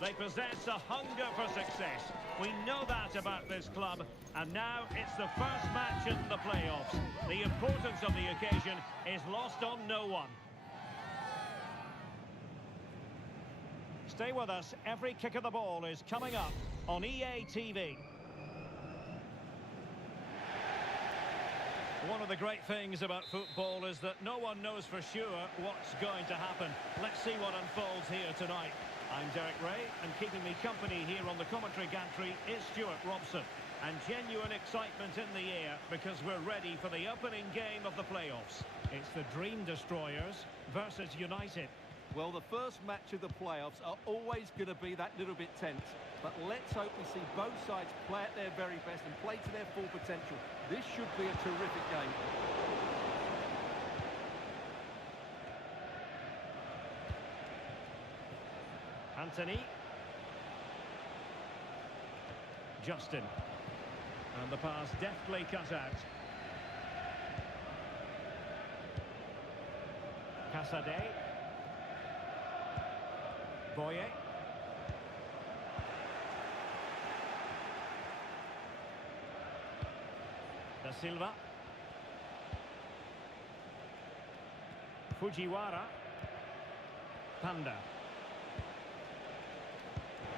They possess a hunger for success. We know that about this club. And now it's the first match in the playoffs. The importance of the occasion is lost on no one. Stay with us. Every kick of the ball is coming up on EA TV. One of the great things about football is that no one knows for sure what's going to happen. Let's see what unfolds here tonight. I'm Derek Ray, and keeping me company here on the commentary gantry is Stuart Robson. And genuine excitement in the air because we're ready for the opening game of the playoffs. It's the Dream Destroyers versus United. Well, the first match of the playoffs are always going to be that little bit tense. But let's hope we see both sides play at their very best and play to their full potential. This should be a terrific game. Anthony. Justin. And the pass deftly cut out. Casade. Boye. Da Silva. Fujiwara. Panda.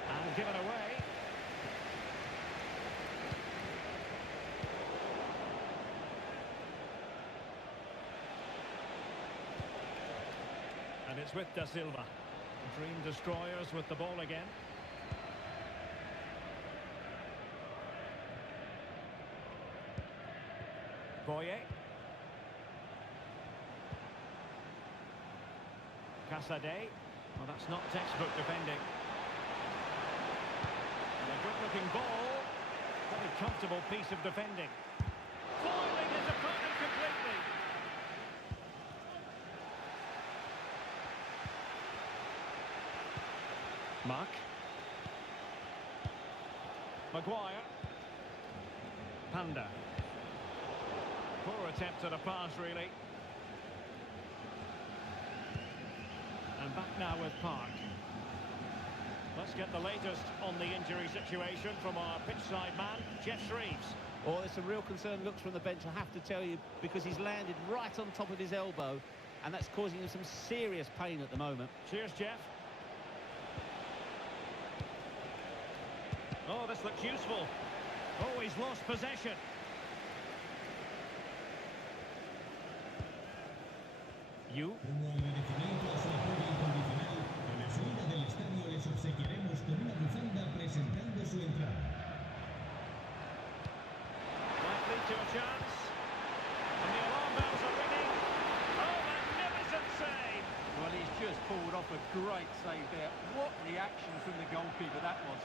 And given away. And it's with Da Silva. Dream Destroyers with the ball again. Boye. Casade. Well, that's not textbook defending. And a good-looking ball. Very comfortable piece of defending. Foiling his opponent completely. Mark. Maguire. Panda. Poor attempt at a pass, really. And back now with Park. Let's get the latest on the injury situation from our pitchside man, Jeff Shreves. Oh, there's some real concern looks from the bench, I have to tell you, because he's landed right on top of his elbow, and that's causing him some serious pain at the moment. Cheers, Jeff. Oh, this looks useful. Oh, he's lost possession. You. Como agradecimiento a su apoyo incondicional, en la salida del estadio les obsequiaremos con una bufanda presentando su entrada. Might lead to a chance. And the alarm bells are ringing. Oh, magnificent save. Well, he's just pulled off a great save there. What reaction from the goalkeeper that was.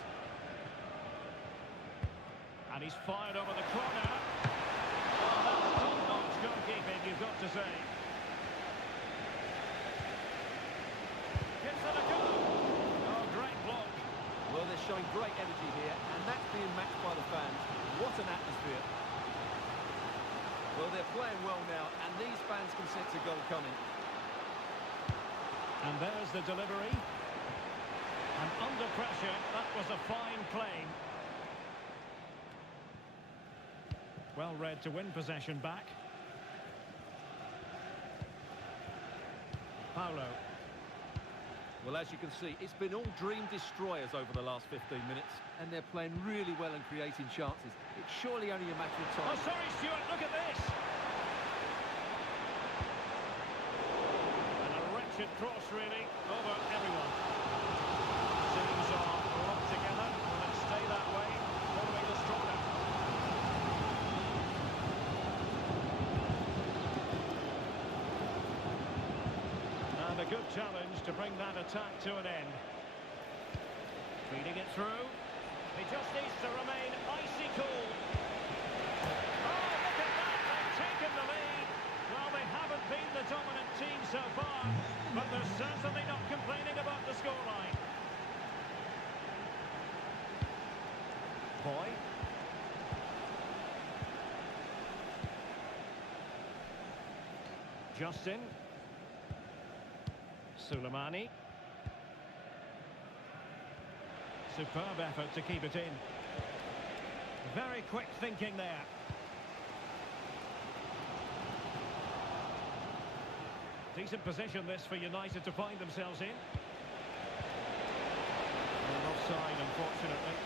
And he's fired over the corner. Oh, that's top-notch goalkeeping, you've got to say. Gives it a go. Oh, great block. Well, they're showing great energy here, and that's being matched by the fans. What an atmosphere. Well, they're playing well now, and these fans can sense a goal coming. And there's the delivery. And under pressure, that was a fine claim. Well read to win possession back. Paulo. Well, as you can see, it's been all dream destroyers over the last 15 minutes, and they're playing really well and creating chances. It's surely only a matter of time. Oh, sorry, Stuart, look at this! And a wretched cross, really, over everyone. Teams are locked together, and let's stay that way, following the stronger. And a good challenge to bring that attack to an end. Feeding it through. He just needs to remain icy cool. Oh, look at that! They've taken the lead. Well, they haven't been the dominant team so far, but they're certainly not complaining about the scoreline. Boy. Justin. Suleimani. Superb effort to keep it in. Very quick thinking there. Decent position this for United to find themselves in. And offside, unfortunately.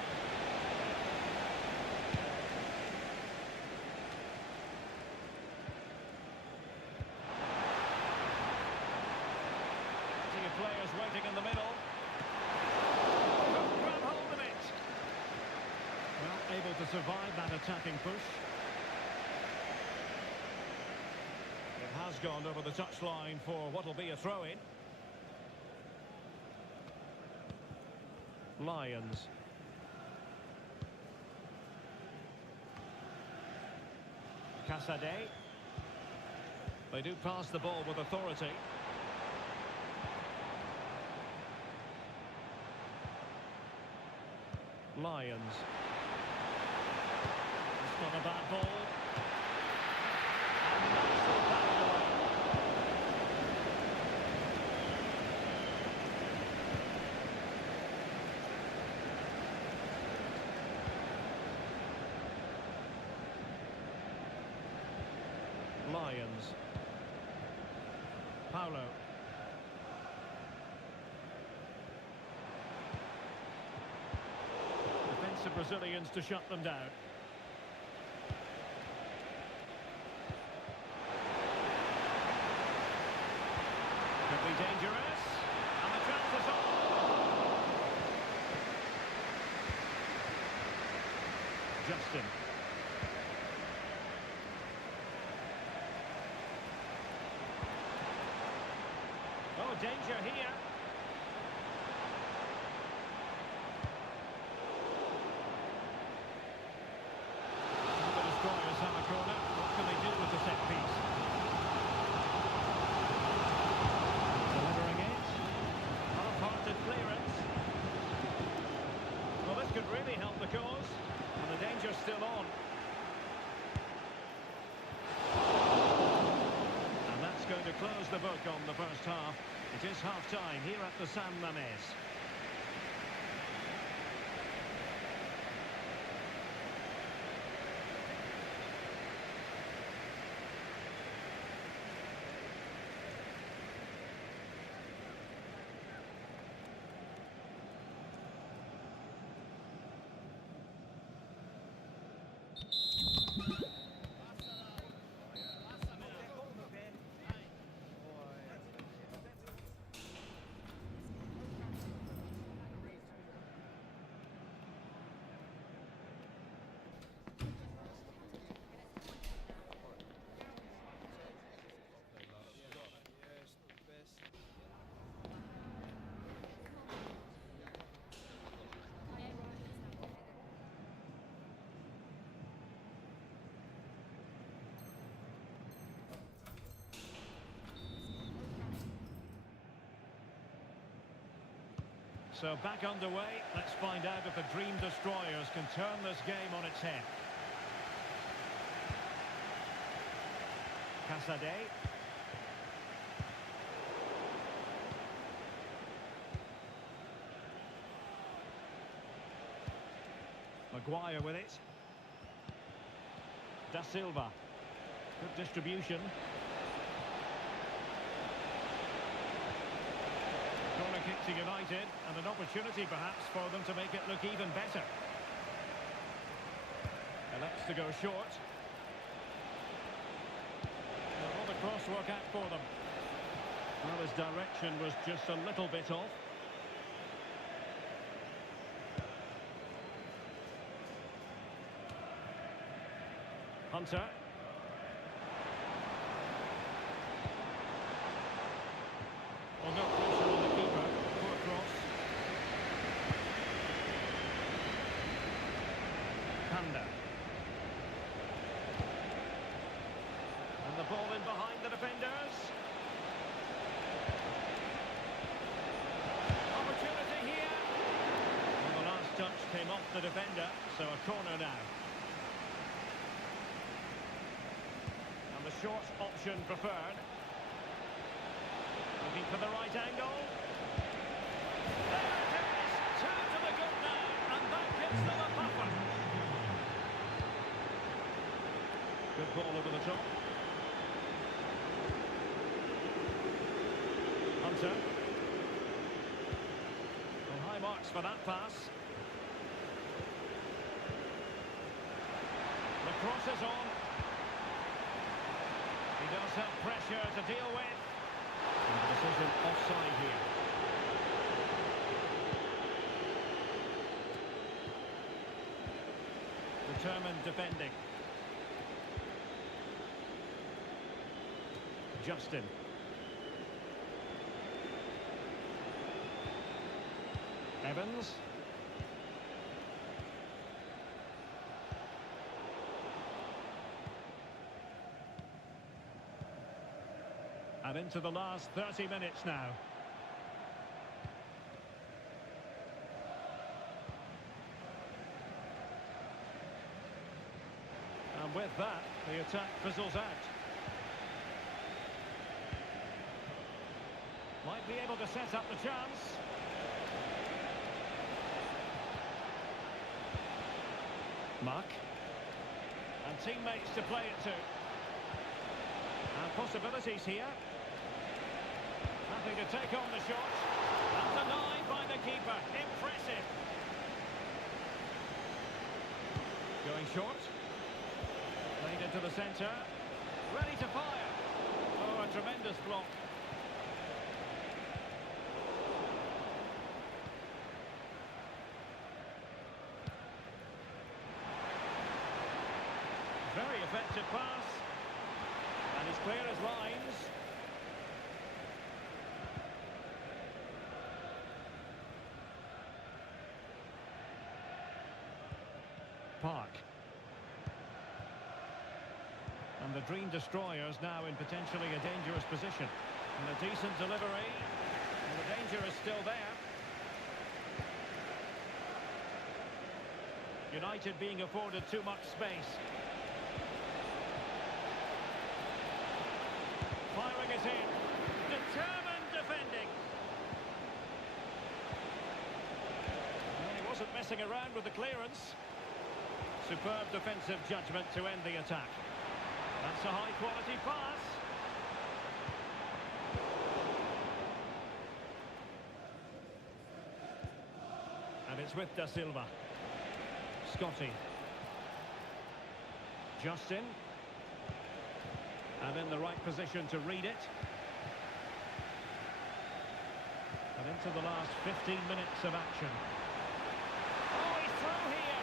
Plenty of players waiting in the middle. Grab hold of it. Well, able to survive that attacking push. It has gone over the touchline for what will be a throw-in. Lions. Casade. They do pass the ball with authority. Lions. It's not a bad ball. And nicely batted away. Lions. Paulo. Defensive Brazilians to shut them down. Could be dangerous. And the chance is on. Justin. Oh, danger here. The destroyers have a corner. What can they do with the set piece? Delivering it. Half-hearted clearance. Well, this could really help the cause. And the danger's still on. And that's going to close the book on the first half. It is half-time here at the San Mamés. So back underway. Let's find out if the Dream Destroyers can turn this game on its head. Casade. Maguire with it. Da Silva. Good distribution. Corner kick to United, and an opportunity perhaps for them to make it look even better. Elects to go short. Well, will the cross work out for them? Well, his direction was just a little bit off. Hunter. Well, no pressure on the keeper. Poor cross. Panda. And the ball in behind the defenders. Opportunity here. Well, the last touch came off the defender, so a corner now. And the short option preferred. Looking for the right angle. There it is! Two to the good now. ball over the top. Hunter. Well, high marks for that pass. The cross is on. He does have pressure to deal with. And the decision offside here. Determined defending. Justin. Evans. And into the last 30 minutes now. And with that, the attack fizzles out. Might be able to set up the chance. Muck. And teammates to play it to. And possibilities here. Happy to take on the shot. And denied by the keeper. Impressive. Going short. Played into the centre. Ready to fire. Oh, a tremendous block. Very effective pass. And it's clear as lines. Park. And the Dream Destroyers now in potentially a dangerous position. And a decent delivery. And the danger is still there. United being afforded too much space. Firing it in. Determined defending. Well, he wasn't messing around with the clearance. Superb defensive judgment to end the attack. That's a high-quality pass. And it's with Da Silva. Scotty. Justin. And in the right position to read it. And into the last 15 minutes of action. Oh, he's through here.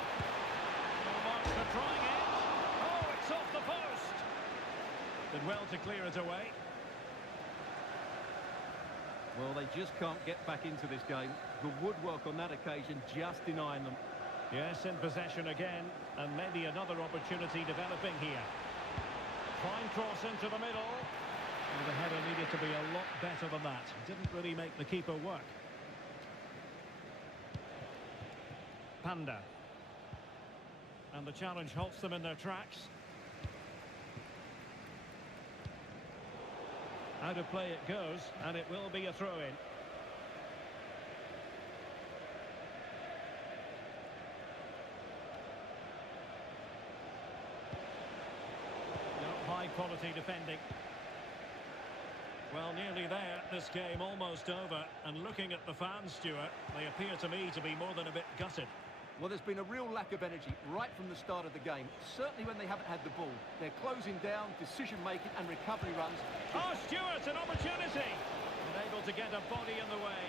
No marks for trying it. Oh, it's off the post. Did well to clear it away. Well, they just can't get back into this game. The woodwork on that occasion just denying them. Yes, in possession again. And maybe another opportunity developing here. Fine cross into the middle. And the header needed to be a lot better than that. Didn't really make the keeper work. Panda. And the challenge halts them in their tracks. Out of play it goes, and it will be a throw-in. High-quality defending. Well, nearly there. This game almost over. And looking at the fans, Stuart, they appear to me to be more than a bit gutted. Well, there's been a real lack of energy right from the start of the game. Certainly when they haven't had the ball. They're closing down, decision-making and recovery runs. Oh, Stuart, an opportunity! Unable to get a body in the way.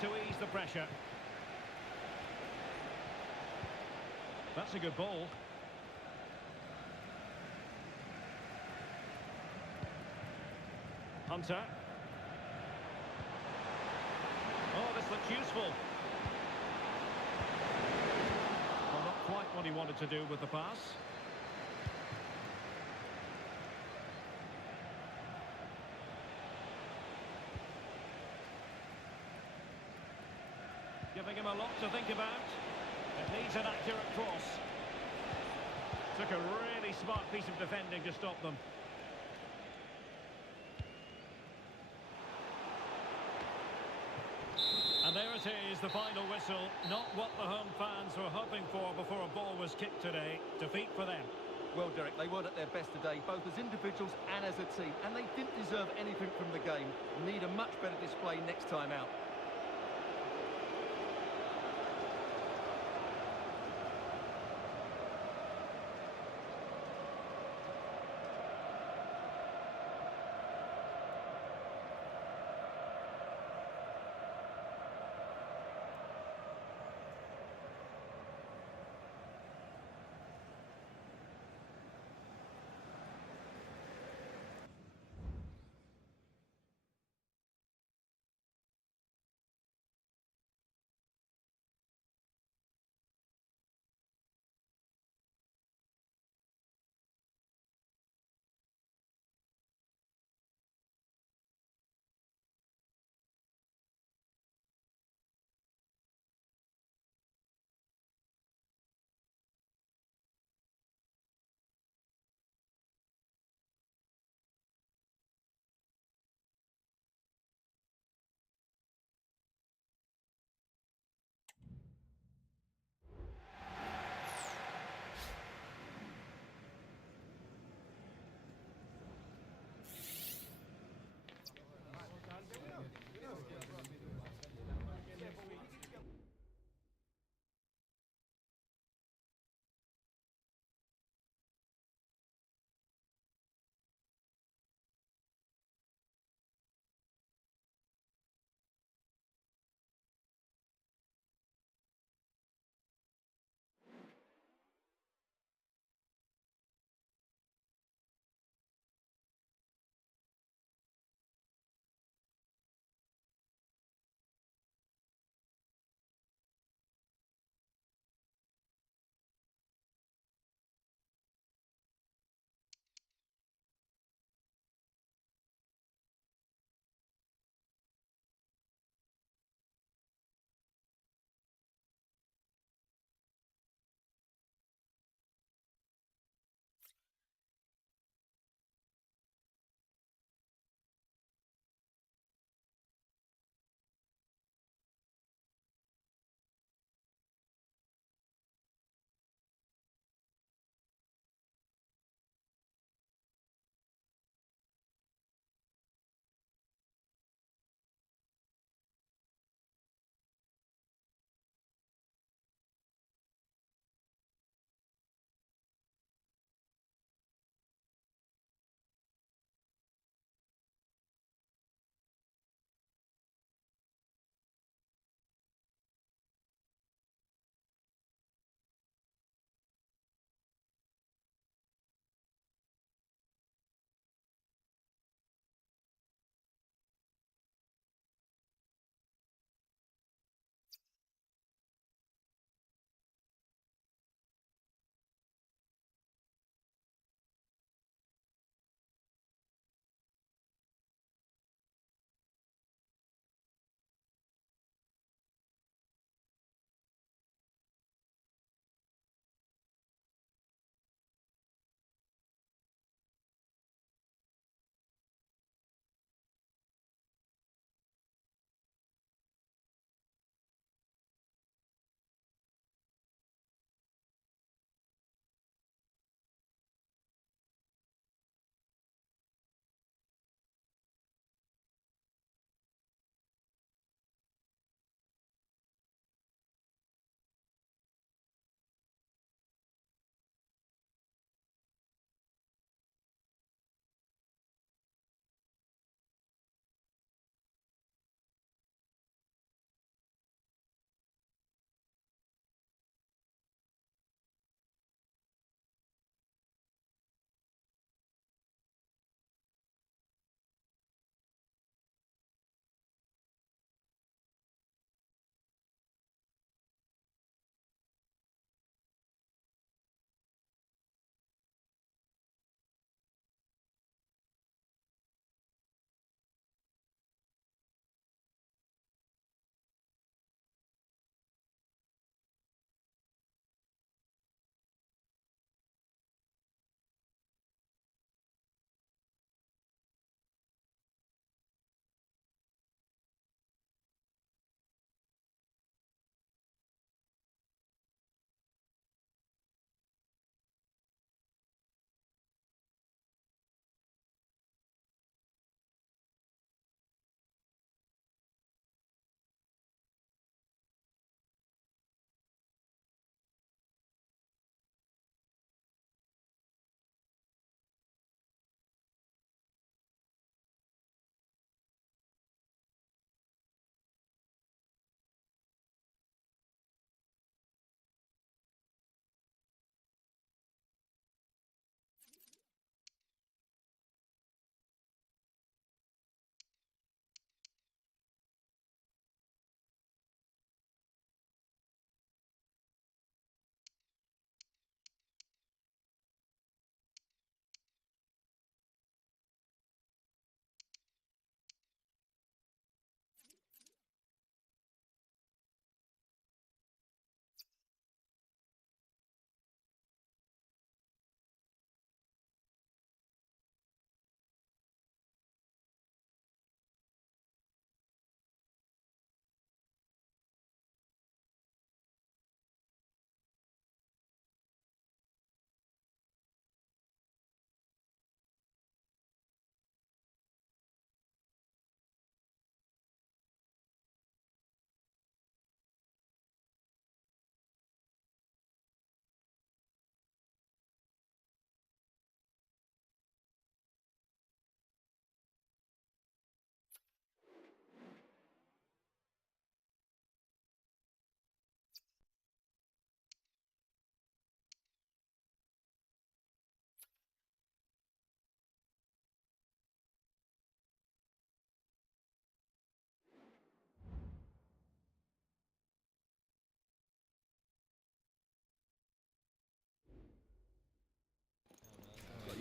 To ease the pressure. That's a good ball. Hunter. Oh, this looks useful. Well, not quite what he wanted to do with the pass. Giving him a lot to think about. It needs an accurate cross. Took a really smart piece of defending to stop them. And there it is, the final whistle. Not what the home fans were hoping for before a ball was kicked today. Defeat for them. Well, Derek, they weren't at their best today, both as individuals and as a team, and they didn't deserve anything from the game. Need a much better display next time out.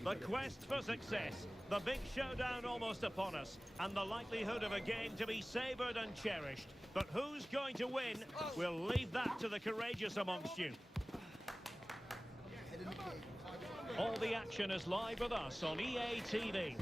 The quest for success, the big showdown almost upon us, and the likelihood of a game to be savoured and cherished. But who's going to win? We'll leave that to the courageous amongst you. All the action is live with us on EA TV.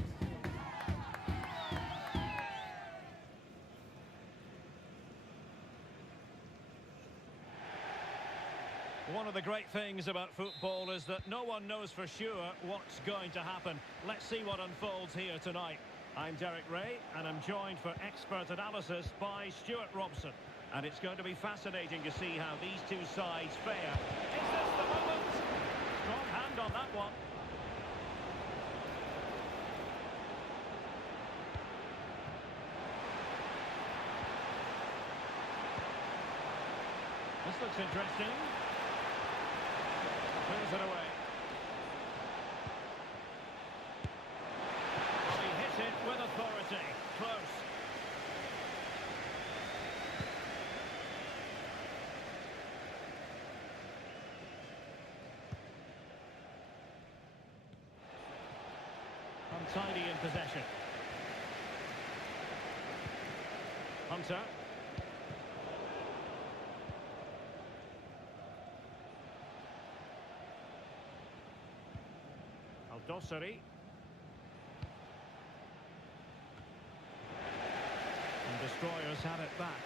One of the great things about football is that no one knows for sure what's going to happen. Let's see what unfolds here tonight. I'm Derek Ray, and I'm joined for expert analysis by Stuart Robson. And it's going to be fascinating to see how these two sides fare. Is this the moment? Strong hand on that one. This looks interesting. Clears it away. He hit it with authority. Close. Untidy in possession. Hunter. Dosseri. And Destroyers had it back.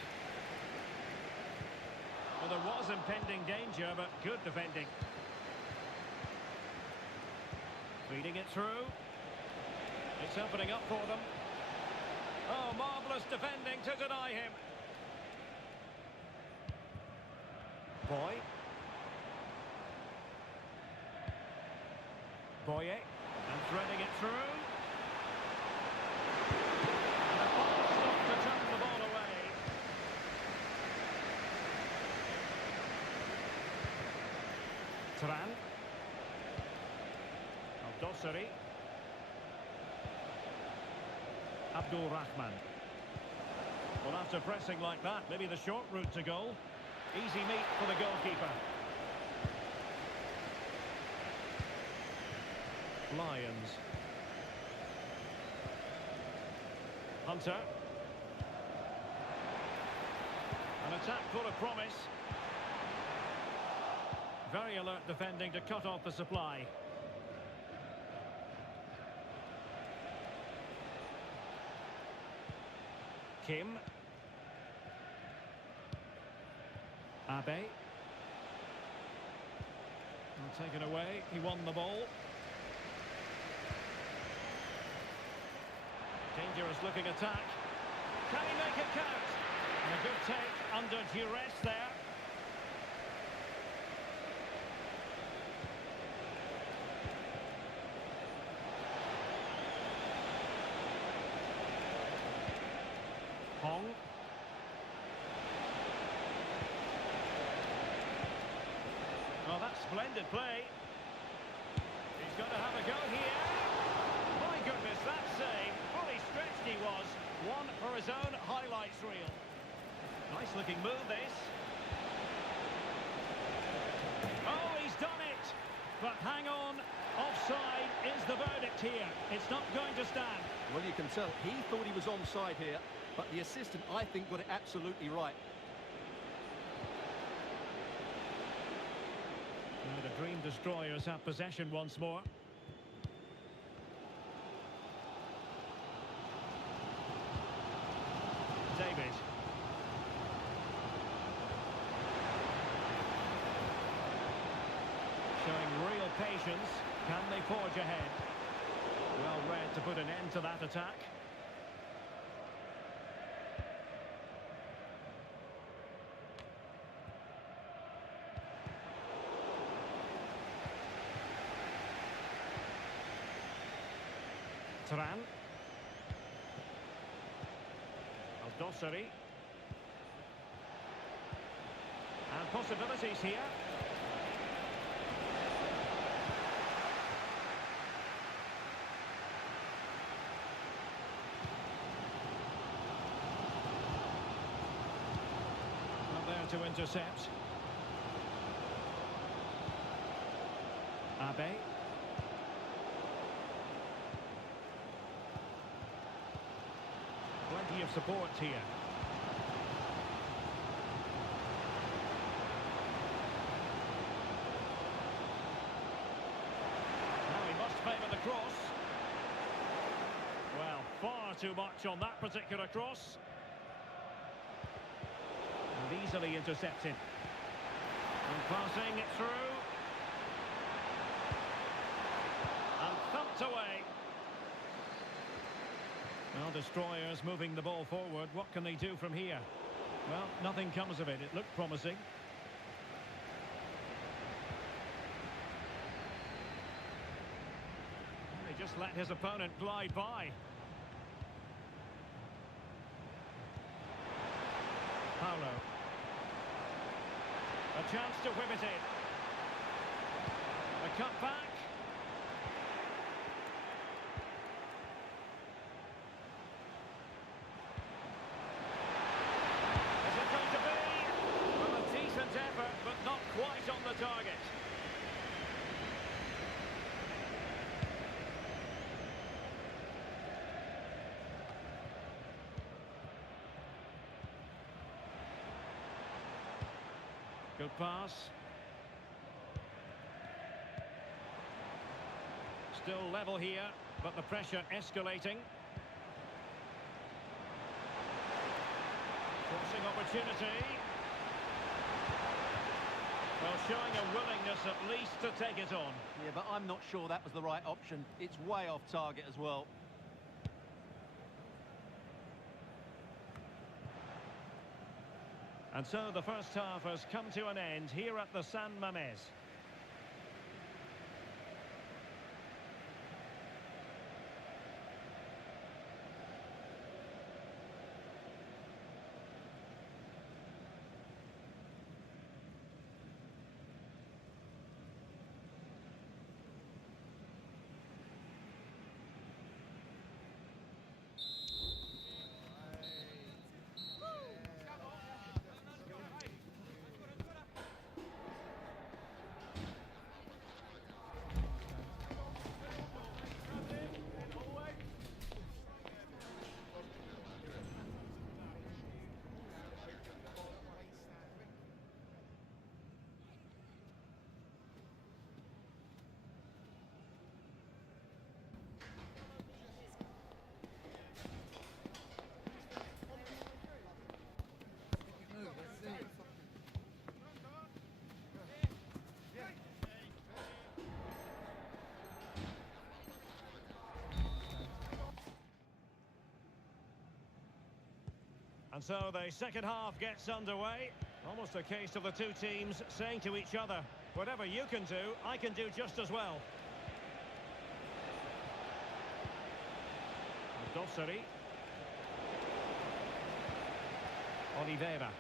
Well, there was impending danger, but good defending. Feeding it through. It's opening up for them. Oh, marvellous defending to deny him. Boy. Boye, and threading it through. And a ball stop to turn the ball away. Turan. Al-Dosseri. Abdul Rahman. Well, after pressing like that, maybe the short route to goal. Easy meat for the goalkeeper. Lions. Hunter. An attack full of promise. Very alert defending to cut off the supply. Kim. Abe. Taken away. He won the ball. Dangerous looking attack. Can he make it count? And a good take under duress there. Hong. Oh, that's splendid play. He's going to have a go here. My goodness, that save. Fully stretched he was. One for his own highlights reel. Nice looking move, this. Oh, he's done it. But hang on. Offside is the verdict here. It's not going to stand. Well, you can tell he thought he was onside here, but the assistant, I think, got it absolutely right. Now the Dream Destroyers have possession once more. David. Showing real patience. Can they forge ahead? Well read to put an end to that attack. Turan. Al-Dosseri. And possibilities here. Not there to intercept. Abe. support here. Now he must favour the cross. Well, far too much on that particular cross. And easily intercepted. And passing it through. And thumped away. Well, destroyers moving the ball forward. What can they do from here? Well, nothing comes of it. It looked promising. He just let his opponent glide by. Paulo. A chance to whip it in. The cut back. Is it going to be? Well, a decent effort, but not quite on the target. Good pass. Still level here, but the pressure escalating. Crossing opportunity. Well, showing a willingness at least to take it on. Yeah, but I'm not sure that was the right option. It's way off target as well. And so the first half has come to an end here at the San Mamés. And so the second half gets underway. Almost a case of the two teams saying to each other, whatever you can do, I can do just as well. Dosseri. Oliveira.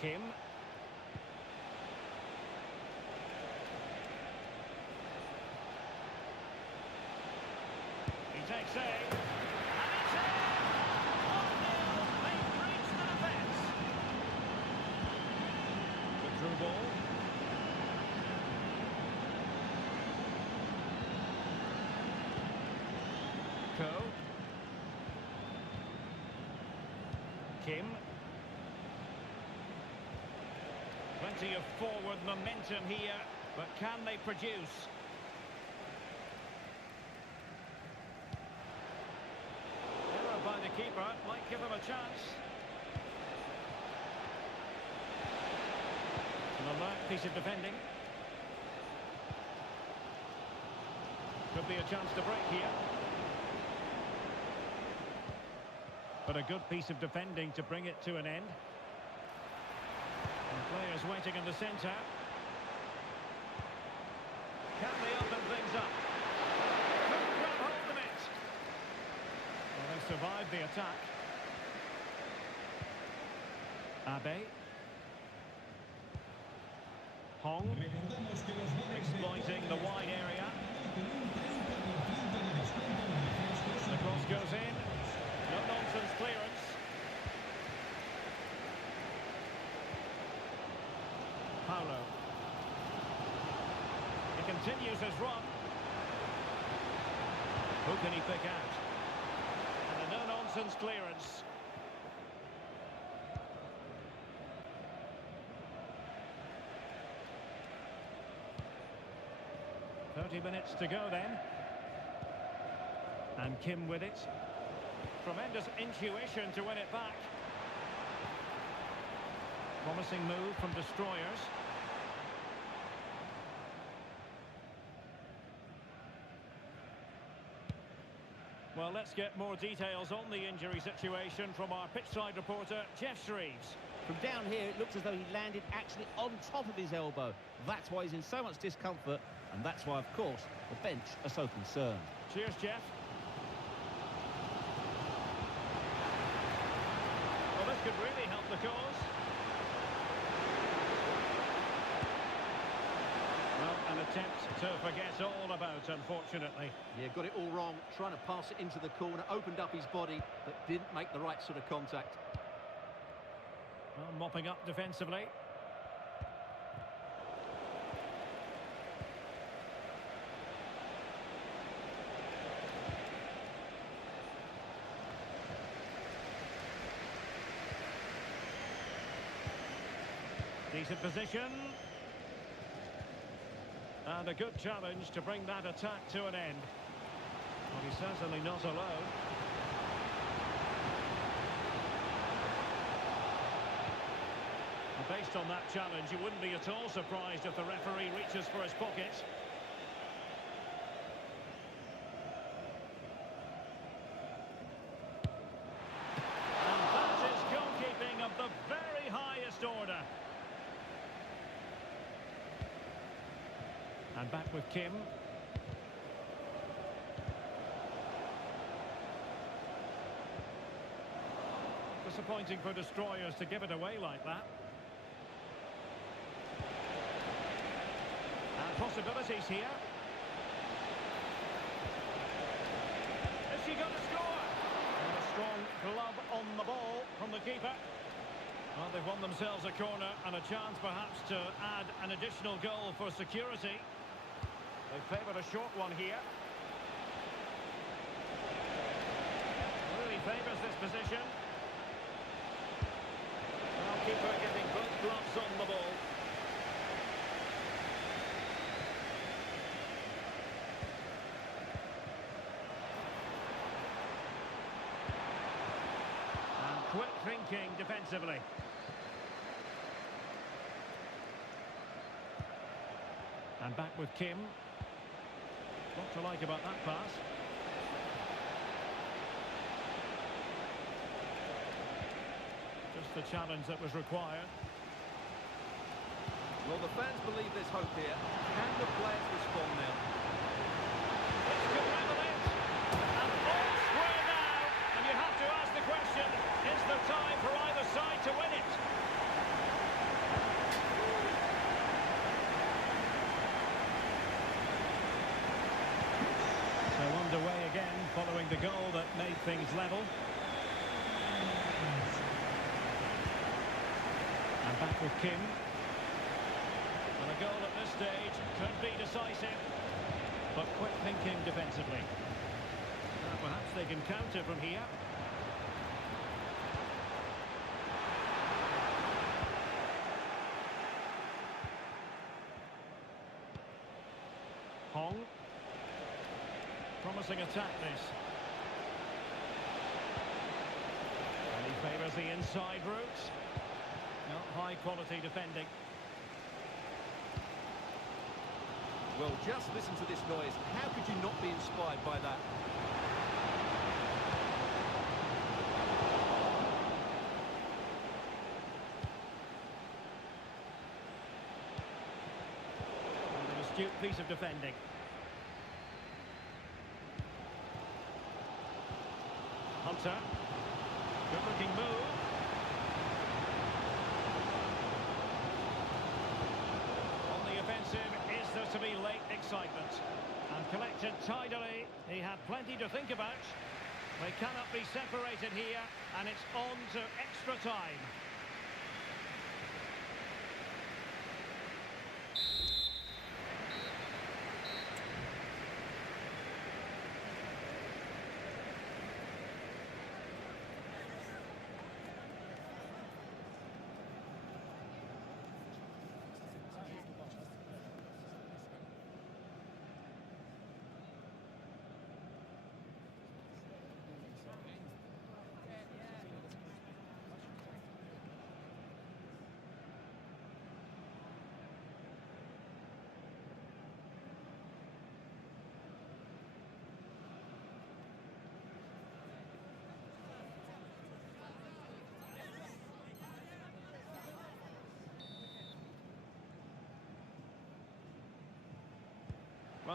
Kim. He takes aim. Ball. Ko. Kim. Plenty of forward momentum here, but can they produce? Error by the keeper might give them a chance. An alert piece of defending. Could be a chance to break here. But a good piece of defending to bring it to an end. And players waiting in the centre. Can they open things up? Couldn't grab hold of it. Well, they've survived the attack. Abe. Hong, exploiting the wide area. The cross goes in. No-nonsense clearance. Paulo. He continues his run. Who can he pick out? And a no-nonsense clearance. Minutes to go then. And Kim with it. Tremendous intuition to win it back. Promising move from destroyers. Well, let's get more details on the injury situation from our pitchside reporter, Jeff Shreves. From down here, it looks as though he landed actually on top of his elbow. That's why he's in so much discomfort, and that's why, of course, the bench are so concerned. Cheers, Jeff. Well, this could really help the cause. Well, an attempt to forget all about, unfortunately. Yeah, got it all wrong, trying to pass it into the corner, opened up his body, but didn't make the right sort of contact. Well, mopping up defensively. Decent position. And a good challenge to bring that attack to an end. Well, he's certainly not alone. And based on that challenge, you wouldn't be at all surprised if the referee reaches for his pocket. And that is goalkeeping of the very highest order. And back with Kim. Disappointing for destroyers to give it away like that. And possibilities here. Is she going to score? And a strong glove on the ball from the keeper. Well, they've won themselves a corner and a chance perhaps to add an additional goal for security. They favoured a short one here. Really favours this position. Well, keeper getting both gloves on the ball. And quick thinking defensively. And back with Kim. What to like about that pass. Just the challenge that was required. Well, the fans believe there's hope here. Can the players respond now? This could level it. And all square now. And you have to ask the question, is there time for either side to win it? Underway again following the goal that made things level. And back with Kim. And a goal at this stage could be decisive, but quick thinking defensively. Perhaps they can counter from here. Hong. Promising attack, this. And he favours the inside route. No, high quality defending. Well, just listen to this noise. How could you not be inspired by that? And an astute piece of defending. Hunter. Good-looking move. On the offensive, is there to be late excitement? And collected tidily. He had plenty to think about. They cannot be separated here, and it's on to extra time.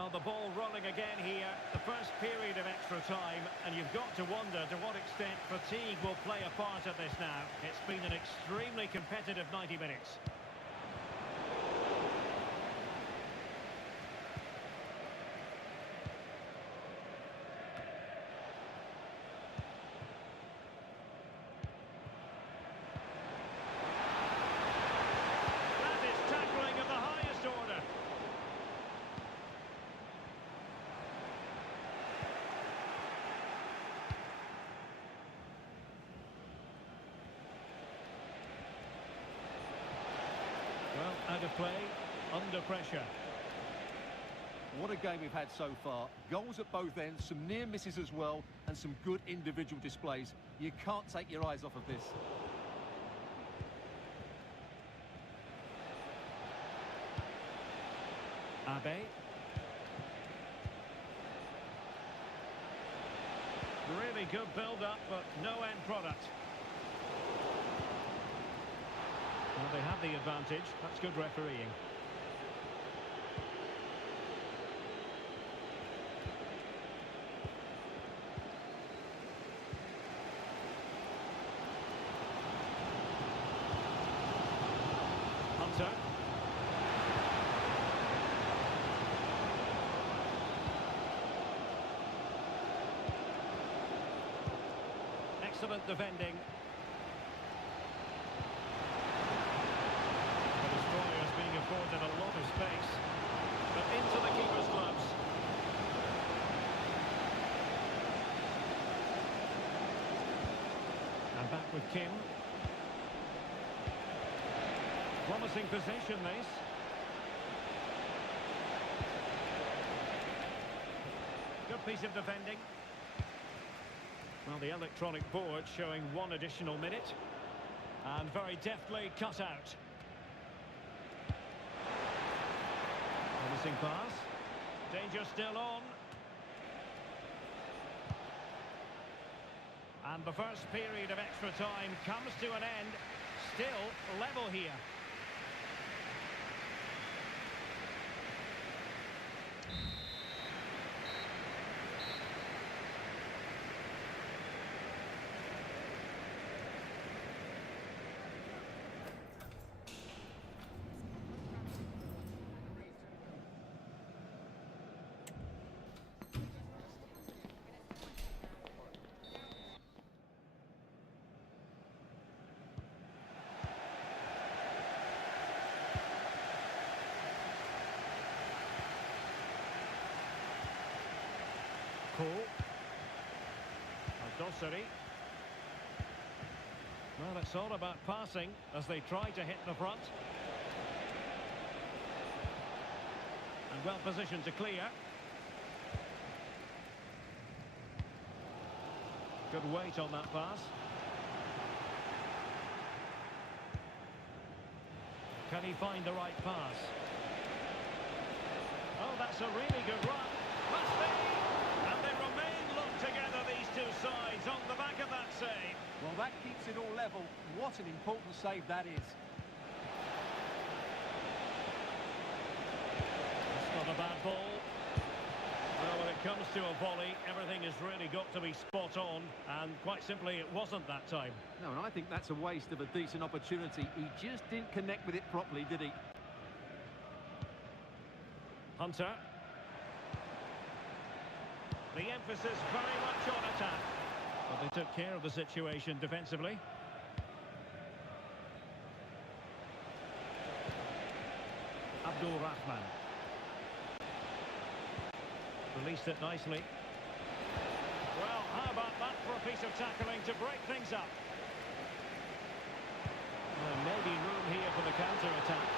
Well, the ball rolling again here. The first period of extra time, and you've got to wonder to what extent fatigue will play a part of this now. It's been an extremely competitive 90 minutes. That is tackling of the highest order. Well, out of play, under pressure. What a game we've had so far. Goals at both ends, some near misses as well, and some good individual displays. You can't take your eyes off of this. Abe. Really good build-up, but no end product. Well, they have the advantage. That's good refereeing. Hunter. Excellent defending. The destroyers being afforded a lot of space. But into the keeper's gloves. And back with Kim. Promising possession, this. Good piece of defending. Well, the electronic board showing 1 additional minute. And very deftly cut out. Promising pass. Danger still on. And the first period of extra time comes to an end. Still level here. Al-Dossari. Well, it's all about passing as they try to hit the front. And well positioned to clear. Good weight on that pass. Can he find the right pass? Oh, that's a really good run. Must be! And they remain locked together, these two sides, on the back of that save. Well, that keeps it all level. What an important save that is. That's not a bad ball. Well, when it comes to a volley, everything has really got to be spot on, and quite simply, it wasn't that time. No, and I think that's a waste of a decent opportunity. He just didn't connect with it properly, did he? Hunter. The emphasis very much on attack. But they took care of the situation defensively. Abdul Rahman. Released it nicely. Well, how about that for a piece of tackling to break things up? Well, maybe room here for the counter-attack.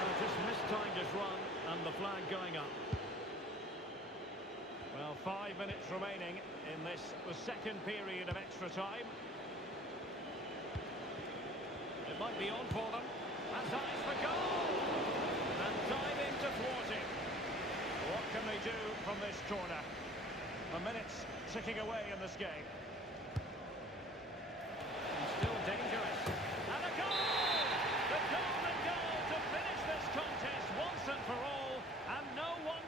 Well, just mistimed his run and the flag going up. Well, 5 minutes remaining in this, the second period of extra time. It might be on for them. That's eyes for goal! And diving to thwart it. What can they do from this corner? The minutes ticking away in this game. And still dangerous. And a goal! The golden goal to finish this contest once and for all. And no one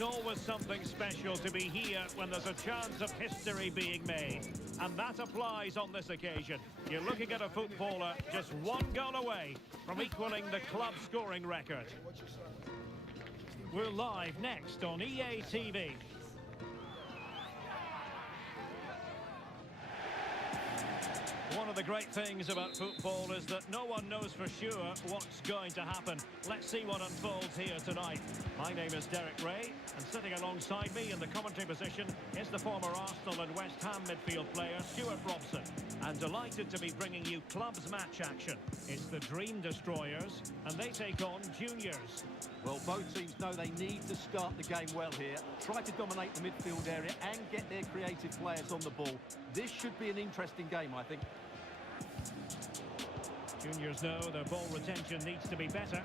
It's always something special to be here when there's a chance of history being made. And that applies on this occasion. You're looking at a footballer just one goal away from equaling the club scoring record. We're live next on EA TV. One of the great things about football is that no one knows for sure what's going to happen. Let's see what unfolds here tonight. My name is Derek Ray, and sitting alongside me in the commentary position is the former Arsenal and West Ham midfield player Stuart Robson. I'm delighted to be bringing you clubs match action. It's the Dream Destroyers, and they take on Juniors. Well, both teams know they need to start the game well here. Try to dominate the midfield area and get their creative players on the ball. This should be an interesting game, I think. Juniors know their ball retention needs to be better.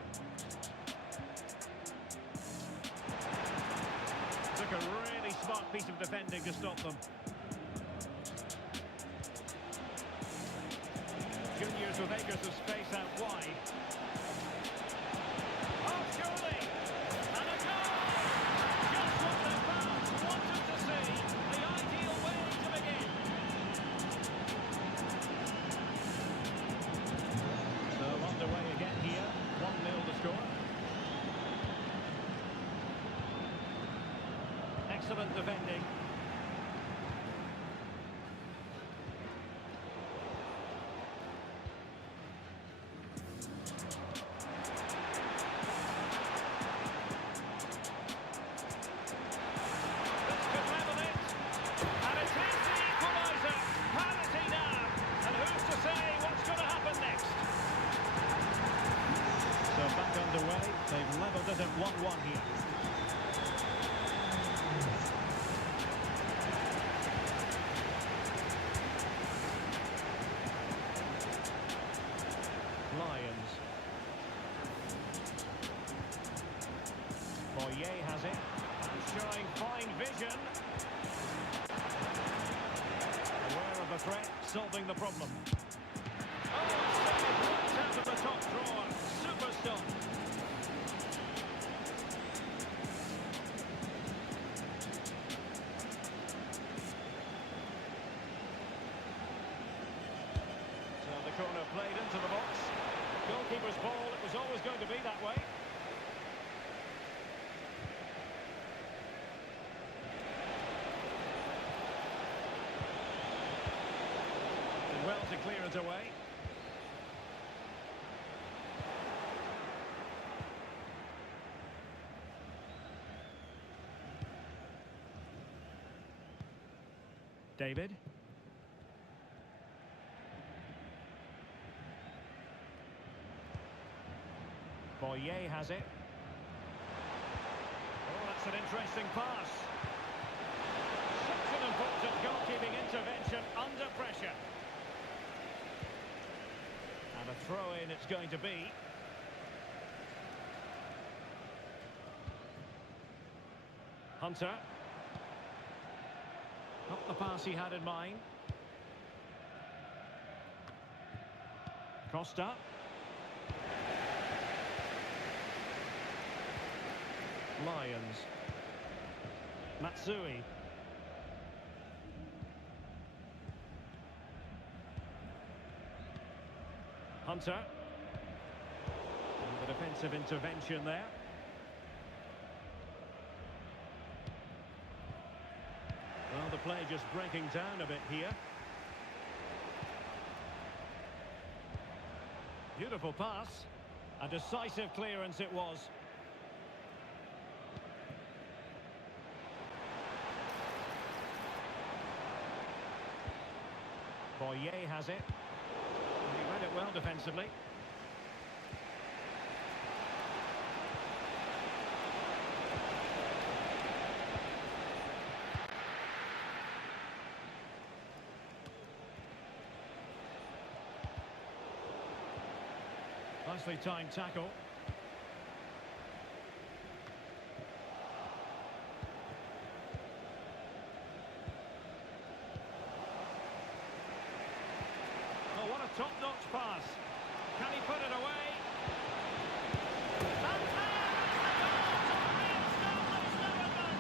Took a really smart piece of defending to stop them. Juniors with acres of space out wide. Oh, surely! And a goal! Just what the fans wanted to see. The ideal way to begin. So underway again here. 1-0 to score. Excellent defending. They've levelled it at 1-1 here. Lions. Boyer has it. And showing fine vision. Aware of the threat, solving the problem. Oh, right out of the top drawer. Super stop. Corner played into the box. Goalkeeper's ball, it was always going to be that way. Did well to clear it away. David. Boyer has it. Oh, that's an interesting pass. Such an important goalkeeping intervention under pressure. And a throw-in it's going to be. Hunter. Not the pass he had in mind. Costa. Lions. Matsui. Hunter. And the defensive intervention there. Well, the play just breaking down a bit here. Beautiful pass. A decisive clearance it was. Boyer has it. And he read it well defensively. Nicely timed tackle. Oh, what a top-notch pass. Can he put it away? And there's the goal to reinstate the Snowman.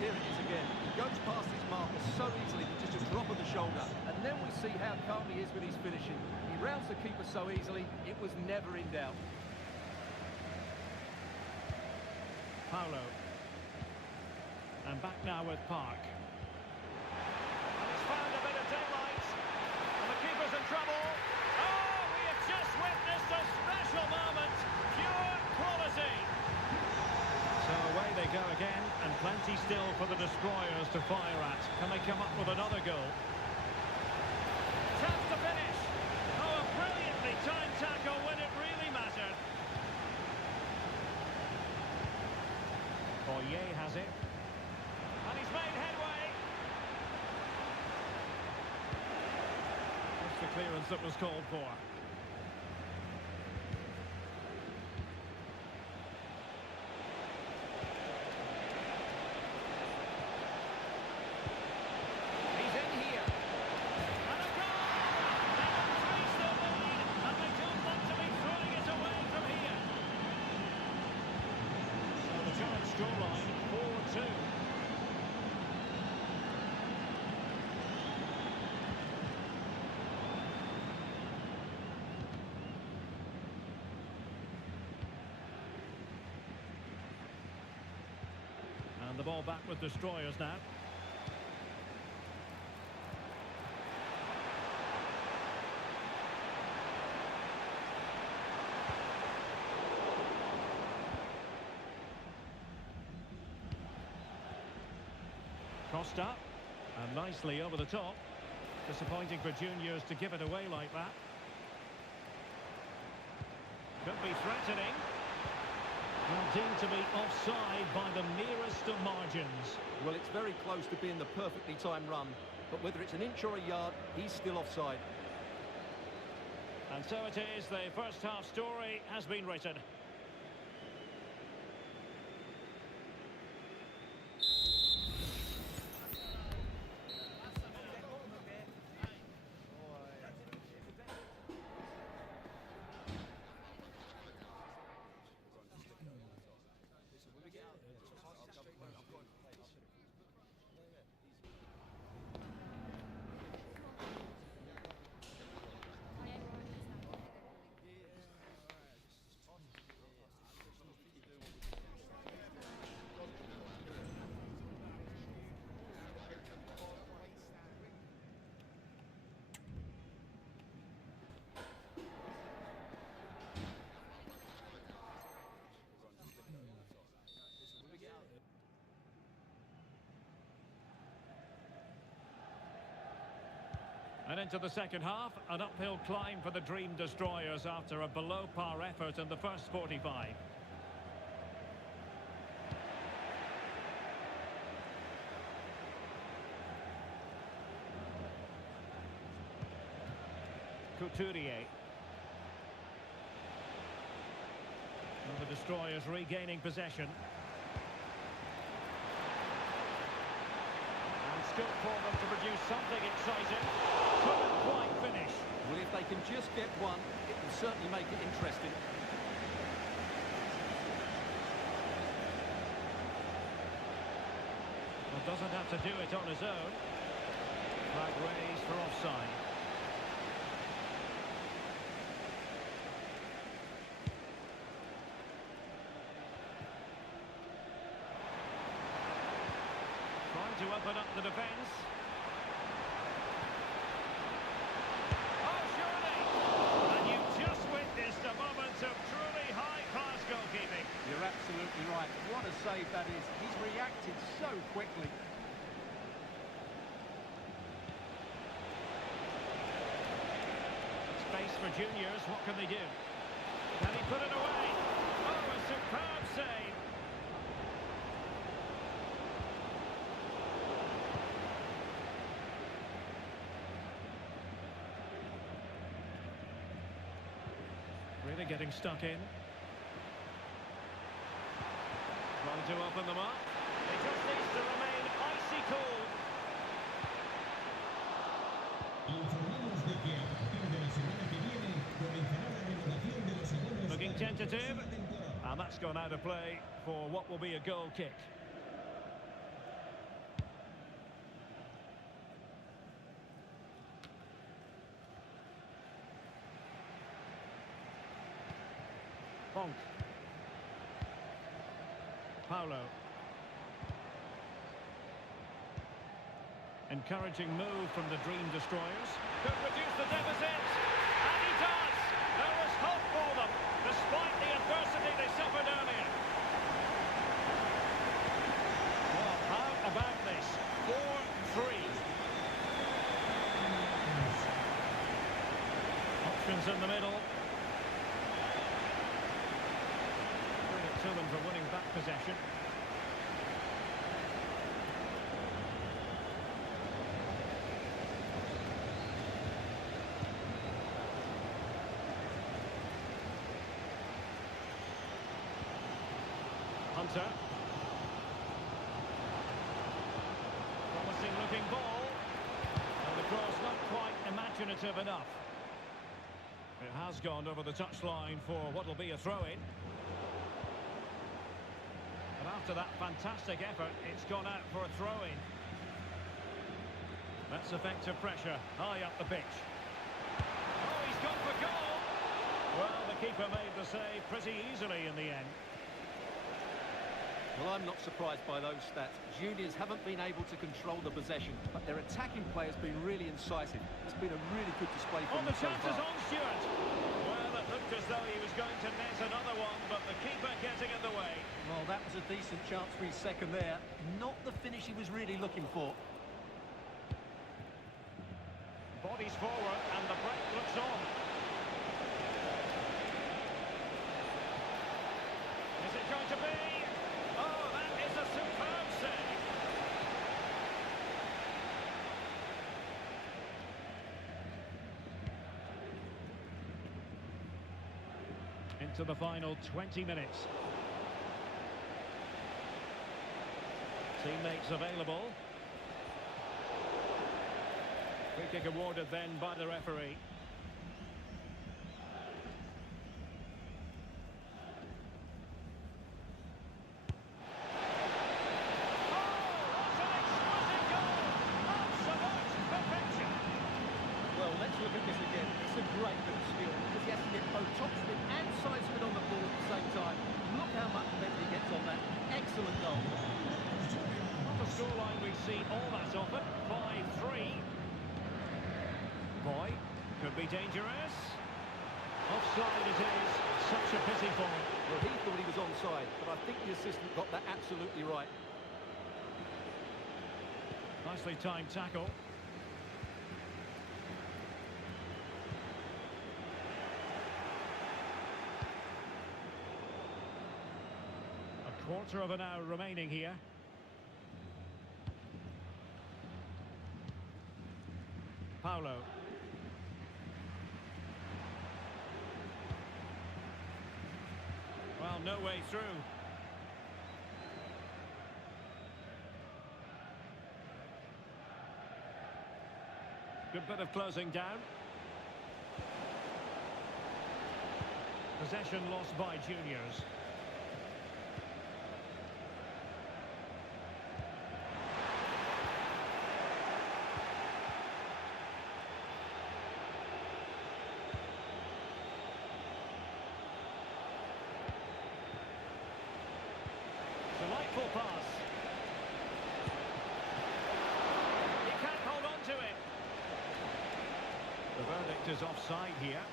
Here it is again. He goes past his marker so easily with just a drop of the shoulder. And then we see how calm he is with his finishing. He rounds the keeper so easily, it was never in doubt. Paulo. And back now with Park. And he's found a bit of daylight. And the keeper's in trouble. Oh, we have just witnessed a special moment. Pure quality. So away they go again, and plenty still for the destroyers to fire at. Can they come up with another goal? Chance to finish. Oh, a brilliantly timed tackle when it really mattered. Oye has it. And he's made headway. That's the clearance that was called for. He's in here. And a goal! They increase the lead, and they don't want to be throwing it away from here. So the current scoreline, 4-2. And the ball back with destroyers now. Costa, and nicely over the top. Disappointing for juniors to give it away like that. Could be threatening. Well, deemed to be offside by the nearest of margins. Well, it's very close to being the perfectly timed run, but whether it's an inch or a yard, he's still offside. And so it is, the first half story has been written. And into the second half, an uphill climb for the Dream Destroyers after a below-par effort in the first 45. Couturier. And the Destroyers regaining possession. Scope for them to produce something exciting. Couldn't quite finish. Well, if they can just get one, it will certainly make it interesting. Well, doesn't have to do it on his own. Flag raised for offside. To open up the defence. Oh, surely! And you've just witnessed a moment of truly high-class goalkeeping. You're absolutely right. What a save that is. He's reacted so quickly. Space for juniors. What can they do? Can he put it away? Oh, a superb save. Really getting stuck in. Trying to open them up. It just needs to remain icy cool. Informamos de que a partir de la semana que viene comenzará la renovación de los abonos. Looking para la tentative. próxima temporada. And that's gone out of play for what will be a goal kick. Honk. Paulo. Encouraging move from the Dream Destroyers. Could reduce the deficit. And he does. There was hope for them, despite the adversity they suffered earlier. Well, how about this? 4-3. Options in the middle. Bring it to them for winning back possession. Hunter. Promising looking ball. And the cross not quite imaginative enough. It has gone over the touchline for what will be a throw-in. But after that fantastic effort, it's gone out for a throw-in. That's effective pressure, high up the pitch. Oh, he's gone for goal! Well, the keeper made the save pretty easily in the end. Well, I'm not surprised by those stats. Juniors haven't been able to control the possession, but their attacking play has been really incisive. It's been a really good display from them The so chances far. on Stewart. Well, it looked as though he was going to net another one, but the keeper getting in the way. Well, that was a decent chance for his second there. Not the finish he was really looking for. Bodies forward, and the break looks on. Is it going to be? Oh, that is a superb save. Into the final 20 minutes. Teammates available. Free kick awarded then by the referee. Well, let's look at this again. It's a great bit of skill because he has to get both top spin and side spin on the ball at the same time. Look how much better he gets on that. Excellent goal. On the scoreline, we see all that's offered. 5-3. Boy, could be dangerous. Offside it is. Such a pity for him. Well, he thought he was onside, but I think the assistant got that absolutely right. Nicely timed tackle. A quarter of an hour remaining here. Paulo. Well, no way through. Good bit of closing down. Possession lost by juniors. Delightful pass. He can't hold on to it. The verdict is offside here.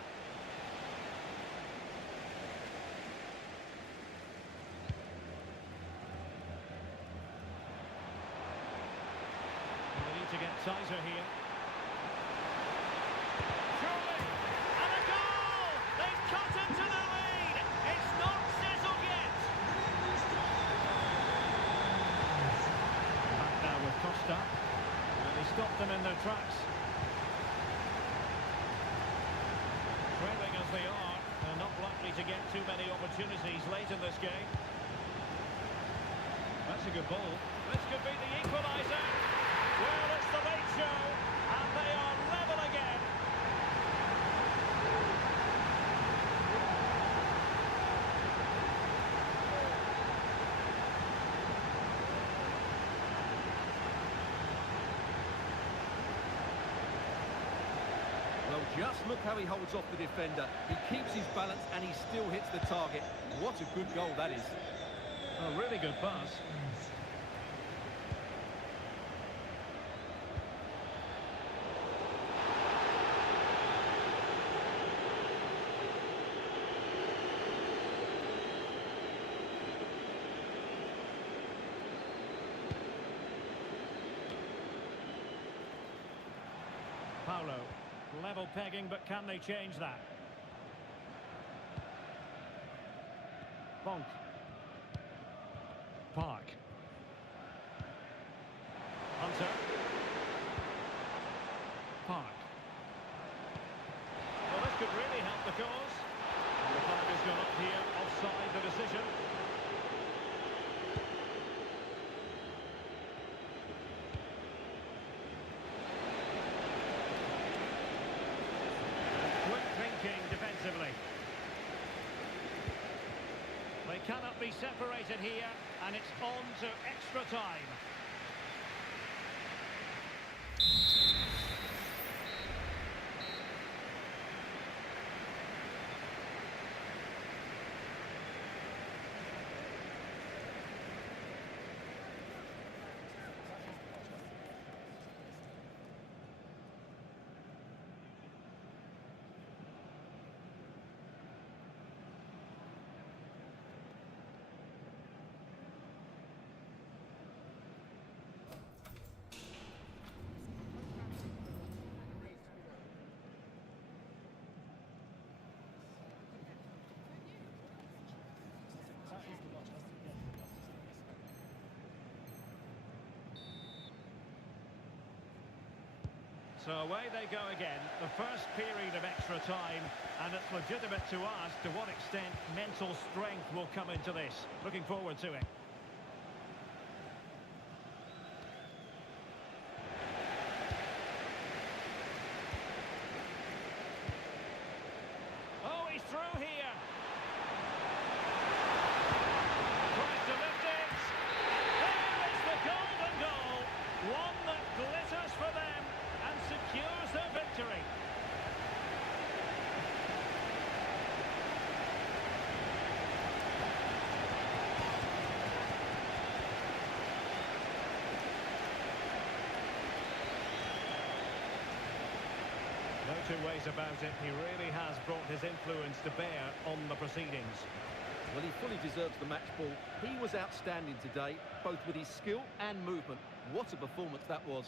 They need to get tighter here. Surely! And a goal! They've cut into the lead! It's not settled yet! Back now with Costa. And he stopped them in their tracks. Trailing as they are, they're not likely to get too many opportunities late in this game. That's a good ball. This could be the equaliser. Well, it's the late show, and they are level again. Well, just look how he holds off the defender. He keeps his balance and he still hits the target. What a good goal that is. A really good pass. Paulo, level pegging, but can they change that? Bonk. Park. Hunter. Park. Well, this could really help the cause. And the flag has gone up here, offside the decision. Defensively. They cannot be separated here, and it's on to extra time. So away they go again, the first period of extra time, and it's legitimate to ask to what extent mental strength will come into this. Looking forward to it. Oh, he's through here. Tries to lift it. There is the golden goal. One that glitters for them and secures their victory. No two ways about it, he really has brought his influence to bear on the proceedings. Well, he fully deserves the match ball. He was outstanding today, both with his skill and movement. What a performance that was.